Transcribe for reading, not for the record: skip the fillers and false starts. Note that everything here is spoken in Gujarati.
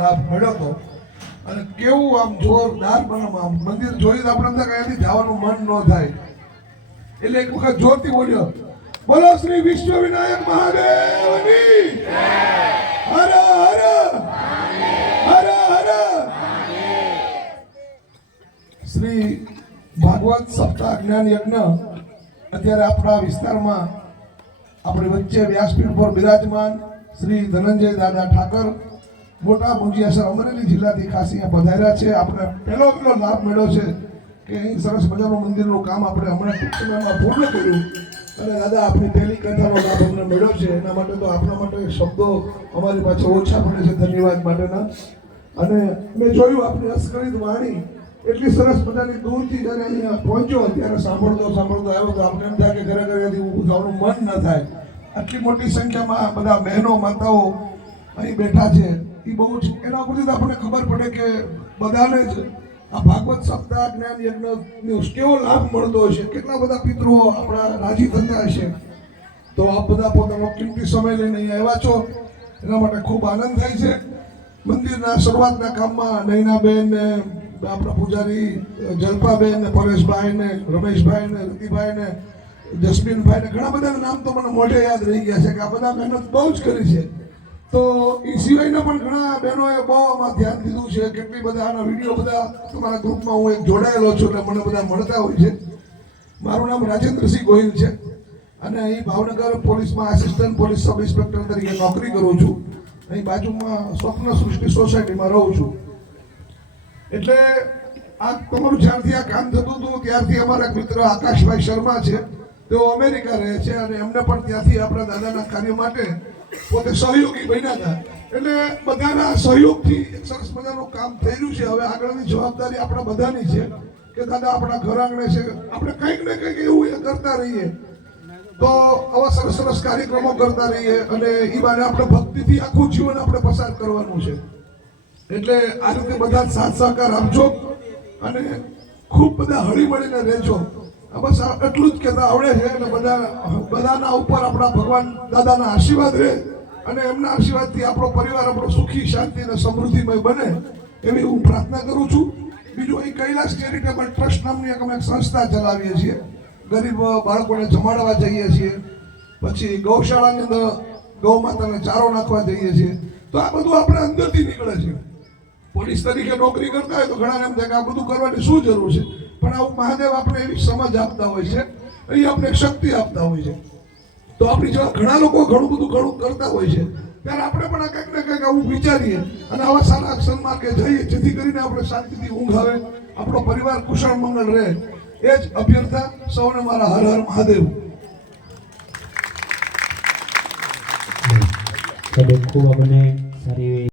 લાભ મળ્યો હતો અને કેવું આમ જોરદાર આમ મંદિર જોઈ આપણે અહીંયાથી જવાનું મન ન થાય એટલે એક વખત જોરથી બોલ્યો, બોલો શ્રી વિશ્વ વિનાયક મહાદેવની હર હર હર હર. શ્રી ભાગવત સપ્તાહ જ્ઞાન યજ્ઞ અત્યારે આપણા વિસ્તારમાં આપણી વચ્ચે વ્યાસપીઠ પર બિરાજમાન શ્રી ધનંજય દાદા ઠાકર મોટા મુંજીયાસર અમરેલી જિલ્લાથી ખાસ અહીંયા પધાર્યા છે. આપણે પહેલો લાભ મળ્યો છે કે અહીં સરસ મજાનું મંદિરનું કામ આપણે હમણાં ટૂંક સમયમાં પૂર્ણ કર્યું અને દાદા આપણી પહેલી કથાનો લાભ અમને મળ્યો છે. એના માટે તો આપણા માટે શબ્દો અમારી પાસે ઓછા પડે છે ધન્યવાદ માટેના. અને મેં જોયું આપણી અસ્ખલિત વાણી એટલી સરસ મજાની દૂરથી જ્યારે અહીંયા પહોંચ્યો ત્યારે સાંભળતો આવ્યો તો આપણે એમ થાય કે ઘરે ઘરેથી ઊભું થવાનું મન ન થાય. આટલી મોટી સંખ્યામાં બધા બહેનો માતાઓ અહીં બેઠા છે એ બહુ જ એના ઉપરથી આપણને ખબર પડે કે બધાને જ આ ભાગવત સપ્તાહ જ્ઞાન યજ્ઞનો કેવો લાભ મળતો હશે, કેટલા બધા પિતૃઓ આપણા રાજી થતા હશે. તો આપ બધા પોતાનો કિંમતી સમય લઈને અહીંયા આવ્યા છો એના માટે ખૂબ આનંદ થાય છે. મંદિરના શરૂઆતના કામમાં નૈનાબેન ને આપણા પૂજારી જલ્પાબેન ને પરેશભાઈ ને રમેશભાઈ ને રતિભાઈ ને જસ્મીનભાઈ ને ઘણા બધા નામ તો મને મોઢે યાદ રહી ગયા છે કે આ બધા મહેનત બહુ જ કરી છે. તો એ સિવાયના પણ ઘણા બહેનોએ બહુ આમાં ધ્યાન દીધું છે. કેટલી બધા આના વિડીયો બધા તમારા ગ્રુપમાં હું એક જોડાયેલો છું એટલે મને બધા મળતા હોય છે. મારું નામ રાજેન્દ્રસિંહ ગોહિલ છે અને અહીં ભાવનગર પોલીસમાં આસિસ્ટન્ટ પોલીસ સબ ઇન્સ્પેક્ટર તરીકે નોકરી કરું છું. અહીં બાજુમાં સ્વપ્ન સૃષ્ટિ સોસાયટીમાં રહું છું. એટલે આ તમારું જ્યારથી આ કામ થતું હતું ત્યારથી અમારા મિત્ર આકાશભાઈ શર્મા છે, તેઓ અમેરિકા રહે છે અને એમને પણ ત્યાંથી આપણા દાદાના કાર્ય માટે પોતે સહયોગી બન્યા હતા. એટલે બધાના સહયોગથી સરસ મજાનું કામ થઈ રહ્યું છે. હવે આગળની જવાબદારી આપણા બધાની છે કે દાદા આપણા ઘર આંગણે છે, આપણે કંઈક ને કંઈક એવું એ કરતા રહીએ તો આવા સરસ સરસ કાર્યક્રમો કરતા રહીએ અને એ બાને આપણે ભક્તિથી આખું જીવન આપણે પસાર કરવાનું છે. એટલે આ રીતે બધા સાથ સહકાર આપજો અને ખૂબ બધા હળી મળીને રહેજો. બસ એટલું જ કહેતા આવડે છે એટલે બધાના ઉપર આપણા ભગવાન દાદાના આશીર્વાદ રહે અને એમના આશીર્વાદથી આપણો પરિવાર આપણો સુખી શાંતિ અને સમૃદ્ધિમય બને એવી હું પ્રાર્થના કરું છું. બીજું અહીં કૈલાસ ચેરિટેબલ ટ્રસ્ટ નામની અમે એક સંસ્થા ચલાવીએ છીએ. ગરીબ બાળકોને જમાડવા જઈએ છીએ, પછી ગૌશાળાની અંદર ગૌ માતાને ચારો નાખવા જઈએ છીએ. તો આ બધું આપણે અંદરથી નીકળે છે. પોલીસ તરીકે નોકરી કરતા હોય તો ઘણા એમ થાય કે આ બધું કરવાની શું જરૂર છે, પણ આવું મહાદેવ આપણે એવી સમજ આપતા હોય છે, અહીં આપણે શક્તિ આપતા હોય છે. તો આપણી જેવા ઘણા લોકો ઘણું બધું કરતા હોય છે ત્યારે આપણે પણ કંઈક ને કંઈક આવું વિચારીએ અને આવા સારા અક્ષરમાં કે જઈએ જેથી કરીને આપણે શાંતિથી ઊંઘ આવે, આપણો પરિવાર કુશળ મંગળ રહે. એ જ અભ્યર્થના સૌને મારા હર હર મહાદેવ. ખૂબ અમને સારી